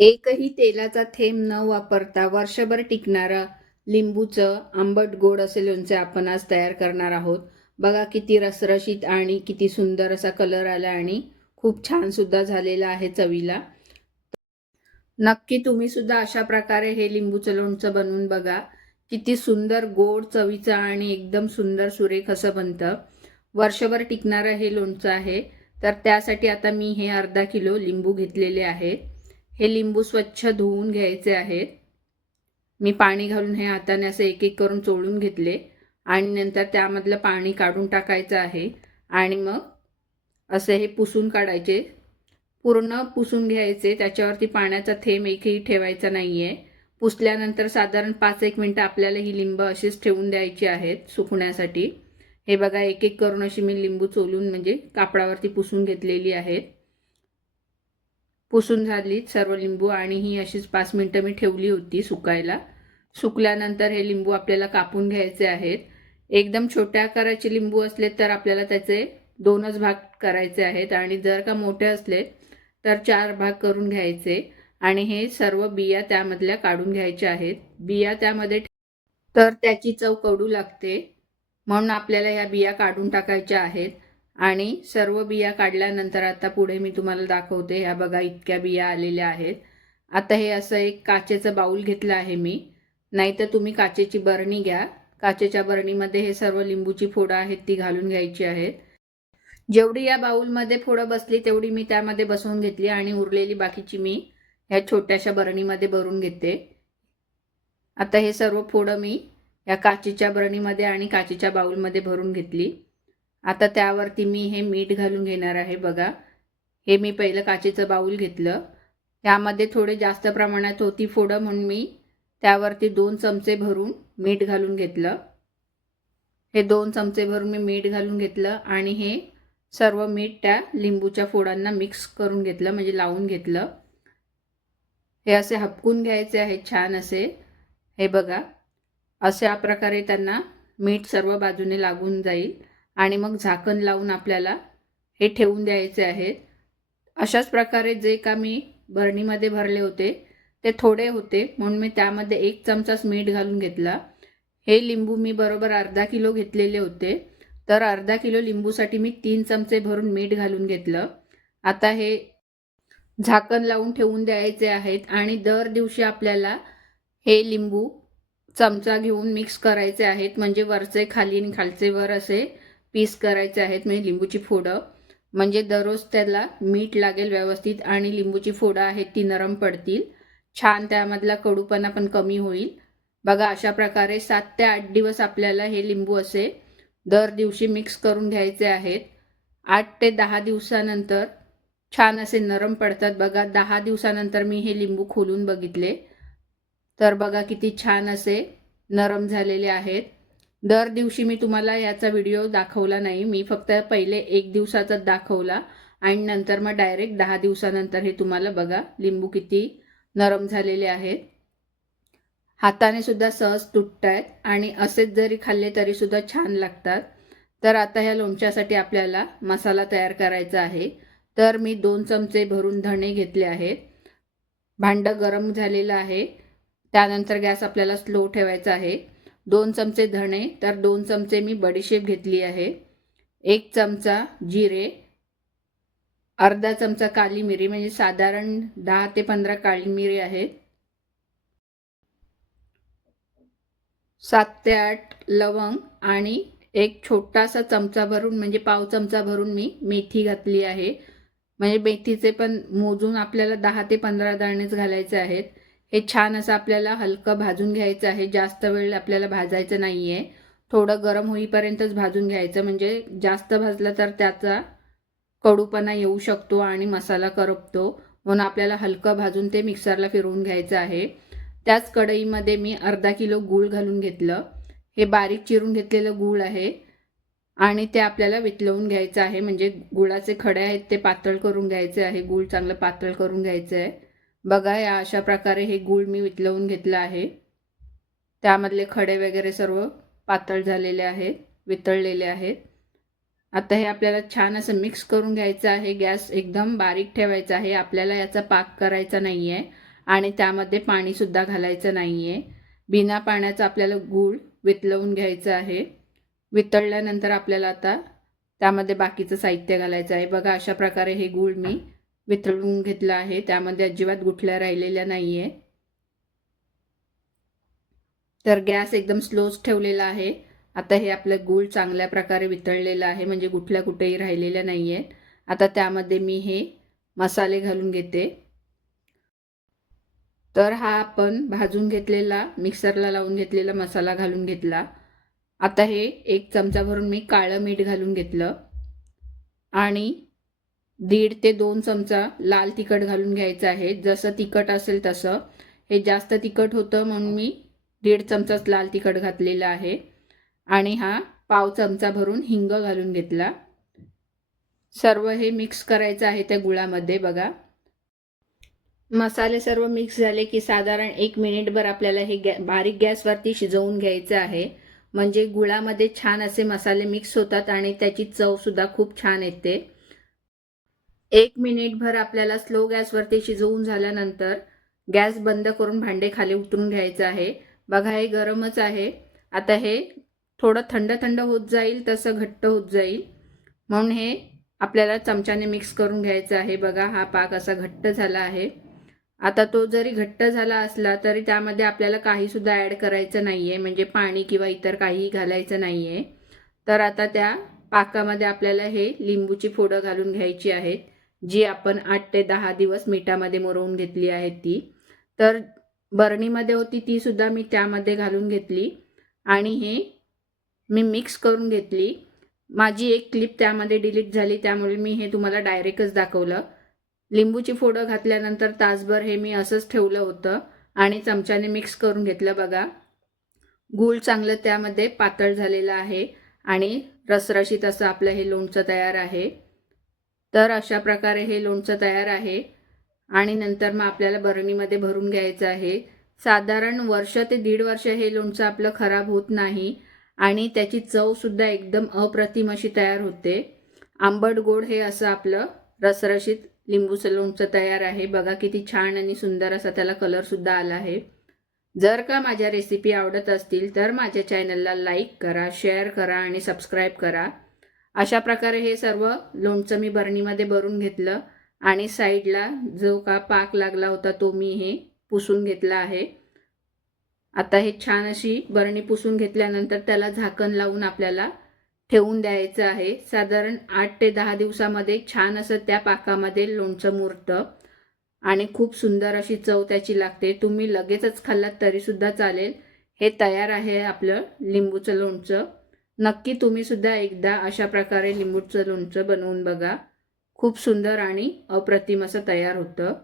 एकही तेलाचा थेंब न वापरता वर्षभर टिकणारं लिंबूचं आंबट गोड असे लोणचे आपण आज तयार करणार आहोत. बघा किती रसरशीत आणि किती सुंदर असा कलर आला आणि खूप छान सुद्धा झालेला आहे चवीला. नक्की तुम्ही सुद्धा अशा प्रकारे हे लिंबूचं लोणचं बनवून बघा. किती सुंदर गोड चवीचं आणि एकदम सुंदर सुरेख असं बनतं. वर्षभर टिकणारं हे लोणचं आहे. तर त्यासाठी आता मी हे अर्धा किलो लिंबू घेतलेले आहेत. हे लिंबू स्वच्छ धुवून घ्यायचे आहेत. मी पाणी घालून हे हाताने असे एक एक करून चोळून घेतले आणि नंतर त्यामधलं पाणी काढून टाकायचं आहे आणि मग असे हे पुसून काढायचे. पूर्ण पुसून घ्यायचे. त्याच्यावरती पाण्याचा थेंब एकही ठेवायचा नाही आहे. पुसल्यानंतर साधारण 5-1 मिनटं आपल्याला ही लिंबं अशीच ठेवून द्यायची आहेत सुकण्यासाठी. हे बघा एक एक करून अशी मी लिंबू चोलून म्हणजे कापडावरती पुसून घेतलेली आहेत. पुसून झाली सर्व लिंबू आणि ही अशीच 5 मिनटं मी ठेवली होती सुकायला. सुकल्यानंतर हे लिंबू आपल्याला कापून घ्यायचे आहेत. एकदम छोट्या आकाराचे लिंबू असले तर आपल्याला त्याचे 2च भाग करायचे आहेत आणि जर का मोठे असले तर 4 भाग करून घ्यायचे आणि हे सर्व बिया त्यामधल्या काढून घ्यायच्या आहेत. बिया त्यामध्ये तर त्याची चव कडू लागते, म्हणून आपल्याला ह्या बिया काढून टाकायच्या आहेत. आणि सर्व बिया काढल्यानंतर आता पुढे मी तुम्हाला दाखवते. ह्या बघा इतक्या बिया आलेल्या आहेत. आता हे असं एक काचेचं बाऊल घेतलं आहे मी, नाहीतर तुम्ही काचेची बरणी घ्या. काचेच्या बरणीमध्ये हे सर्व लिंबूची फोडं आहेत ती घालून घ्यायची आहेत. जेवढी या बाऊलमध्ये फोडं बसली तेवढी मी त्यामध्ये बसवून घेतली आणि उरलेली बाकीची मी ह्या छोट्याशा बरणीमध्ये भरून घेते. आता हे सर्व फोडं मी या काचेच्या बरणीमध्ये आणि काचेच्या बाऊलमध्ये भरून घेतली. आता त्यावरती मी हे मीठ घालून घेणार आहे. बघा हे मी पहिलं काचेचं बाऊल घेतलं, त्यामध्ये थोडे जास्त प्रमाणात होती फोडं म्हणून मी त्यावरती 2 चमचे भरून मीठ घालून घेतलं. हे 2 चमचे भरून मी मीठ घालून घेतलं आणि हे सर्व मीठ त्या लिंबूच्या फोडांना मिक्स करून घेतलं म्हणजे लावून घेतलं. हे असे हपकून घ्यायचे आहेत छान असे. हे बघा अशा प्रकारे त्यांना मीठ सर्व बाजूने लागून जाईल आणि मग झाकण लावून आपल्याला हे ठेवून द्यायचे आहे. अशाच प्रकारे जे का मी बरणीमध्ये भरले होते ते थोडे होते म्हणून मी त्यामध्ये 1 चमचाच मीठ घालून घेतला. हे लिंबू मी बरोबर अर्धा किलो घेतलेले होते, तर अर्धा किलो लिंबूसाठी मी 3 चमचे भरून मीठ घालून घेतलं. आता हे झाकण लावून ठेवून द्यायचे आहेत आणि दर दिवशी आपल्याला हे लिंबू चमचा घेऊन मिक्स करायचे आहेत. म्हणजे वरचे खाली आणि खालचे वर असे पीस करायचे आहेत म्हणजे लिंबूची फोडं. म्हणजे दररोज त्याला मीठ लागेल व्यवस्थित आणि लिंबूची फोडं आहेत ती नरम पडतील. छान त्यामधला कडूपणा पण कमी होईल. बघा अशा प्रकारे 7 ते 8 दिवस आपल्याला हे लिंबू असे दर दिवशी मिक्स करून घ्यायचे आहेत. 8 ते 10 दिवसानंतर छान असे नरम पडतात. बघा 10 दिवसानंतर मी हे लिंबू खोलून बघितले तर बघा किती छान असे नरम झालेले आहेत. दर दिवशी मी तुम्हाला याचा व्हिडिओ दाखवला नाही, मी फक्त पहिले 1 दिवसाचाच दाखवला आणि नंतर मग डायरेक्ट 10 दिवसानंतर हे तुम्हाला बघा लिंबू किती नरम झालेले आहेत. हाताने सुद्धा सहज तुटतात आणि असेच जरी खाल्ले तरी सुद्धा छान लागतात. तर आता ह्या लोणच्यासाठी आपल्याला मसाला तयार करायचा आहे. तर मी 2 चमचे भरून धणे घेतले आहेत. भांडं गरम झालेलं आहे. त्यानंतर गॅस आपल्याला स्लो ठेवायचा आहे. 2 चमचे धणे, तर 2 चमचे मी बडीशेप घेतली आहे. 1 चमचा जिरे, अर्धा चमचा काली मिरी म्हणजे साधारण 10 ते 15 काळी मिरी आहेत. 7 ते 8 लवंग आणि एक छोटासा चमचा भरून म्हणजे पाव चमचा भरून मी मेथी घातली आहे. म्हणजे मेथीचे पण मोजून आपल्याला 10 ते 15 दाणेच घालायचे आहेत. हे छान असं आपल्याला हलकं भाजून घ्यायचं आहे. जास्त वेळ आपल्याला भाजायचं नाही आहे. थोडं गरम होईपर्यंतच भाजून घ्यायचं, म्हणजे जास्त भाजलं तर त्याचा कडूपणा येऊ शकतो आणि मसाला करपतो. म्हणून आपल्याला हलकं भाजून ते मिक्सरला फिरवून घ्यायचं आहे. त्याच कढईमध्ये मी अर्धा किलो गूळ घालून घेतलं. हे बारीक चिरून घेतलेलं गूळ आहे आणि ते आपल्याला वितळवून घ्यायचं आहे. म्हणजे गुळाचे खडे आहेत ते पातळ करून घ्यायचे आहे. गूळ चांगलं पातळ करून घ्यायचं आहे. बघा या अशा प्रकारे हे गूळ मी वितळवून घेतलं आहे. त्यामधले खडे वगैरे सर्व पातळ झालेले आहेत, वितळलेले आहेत. आता हे आपल्याला छान असं मिक्स करून घ्यायचं आहे. गॅस एकदम बारीक ठेवायचा आहे. आपल्याला याचा पाक करायचा नाही आहे आणि त्यामध्ये पाणीसुद्धा घालायचं नाही आहे. बिना पाण्याचा आपल्याला गूळ वितळवून घ्यायचं आहे. वितळल्यानंतर आपल्याला आता त्यामध्ये बाकीचं साहित्य घालायचं आहे. बघा अशा प्रकारे हे गूळ मी वितळवून घेतलं आहे. त्यामध्ये अजिबात गुठल्या राहिलेल्या नाही आहे. तर गॅस एकदम स्लोच ठेवलेला आहे. आता हे आपलं गूळ चांगल्या प्रकारे वितळलेलं आहे, म्हणजे गुठल्या कुठेही राहिलेल्या नाही आहेत. आता त्यामध्ये मी हे मसाले घालून घेते. तर हा आपण भाजून घेतलेला, मिक्सरला लावून घेतलेला मसाला घालून घेतला. आता हे 1 चमचा भरून मी काळं मीठ घालून घेतलं आणि 1.5 ते 2 चमचा लाल तिखट घालून घ्यायचं आहे. जसं तिखट असेल तसं. हे जास्त तिखट होतं म्हणून मी 1.5 चमचाच लाल तिखट घातलेलं आहे. आणि हा पाव चमचा भरून हिंग घालून घेतला. सर्व हे मिक्स करायचं आहे त्या गुळामध्ये. बघा मसाले सर्व मिक्स झाले की साधारण 1 मिनिटभर आपल्याला हे बारीक गॅसवरती शिजवून घ्यायचं आहे. म्हणजे गुळामध्ये छान असे मसाले मिक्स होतात आणि त्याची चवसुद्धा खूप छान येते. 1 मिनिटभर आपल्याला स्लो गॅसवरती शिजवून झाल्यानंतर गॅस बंद करून भांडे खाली उतरून घ्यायचं आहे. बघा हे गरमच आहे. आता हे थोडं थंड थंड होत जाईल तसं घट्ट होत जाईल, म्हणून हे आपल्याला चमच्याने मिक्स करून घ्यायचं आहे. बघा हा पाक असा घट्ट झाला आहे. आता तो जरी घट्ट झाला असला तरी त्यामध्ये आपल्याला काहीसुद्धा ॲड करायचं नाही आहे, म्हणजे पाणी किंवा इतर काहीही घालायचं नाही आहे. तर आता त्या पाकामध्ये आपल्याला हे लिंबूची फोडं घालून घ्यायची आहेत, जी आपण 8 ते 10 दिवस मिठामध्ये मुरवून घेतली आहेत ती. तर बरणीमध्ये होती तीसुद्धा मी त्यामध्ये घालून घेतली आणि हे मी मिक्स करून घेतली. माझी एक क्लिप त्यामध्ये डिलीट झाली, त्यामुळे मी हे तुम्हाला डायरेक्टच दाखवलं. लिंबूची फोडं घातल्यानंतर तासभर हे मी असंच ठेवलं होतं आणि चमच्याने मिक्स करून घेतलं. बघा गूळ चांगलं त्यामध्ये पातळ झालेलं आहे आणि रसरशीत असं आपलं हे लोणचं तयार आहे. तर अशा प्रकारे हे लोणचं तयार आहे आणि नंतर मग आपल्याला बरणीमध्ये भरून घ्यायचं आहे. साधारण वर्ष ते 1.5 वर्ष हे लोणचं आपलं खराब होत नाही आणि त्याची चवसुद्धा एकदम अप्रतिम अशी तयार होते. आंबट गोड हे असं आपलं रसरशीत लिंबूचं लोणचं तयार आहे. बघा किती छान आणि सुंदर असा त्याला कलरसुद्धा आला आहे. जर का माझ्या रेसिपी आवडत असतील तर माझ्या चॅनलला लाईक करा, शेअर करा आणि सबस्क्राईब करा. अशा प्रकारे हे सर्व लोणचं मी बरणीमध्ये भरून घेतलं आणि साईडला जो का पाक लागला होता तो मी हे पुसून घेतला आहे. आता हे छान अशी बरणी पुसून घेतल्यानंतर त्याला झाकण लावून आपल्याला ठेवून द्यायचं आहे. साधारण 8 ते 10 दिवसामध्ये छान असं त्या पाकामध्ये लोणचं मुरतं आणि खूप सुंदर अशी चव त्याची लागते. तुम्ही लगेचच खाल्लात तरीसुद्धा चालेल. हे तयार आहे आपलं लिंबूचं लोणचं. नक्की तुम्ही सुद्धा एकदा अशा प्रकारे लिंबूचं लोणचं बनवून बघा. खूप सुंदर आणि अप्रतिम असं तयार होतं.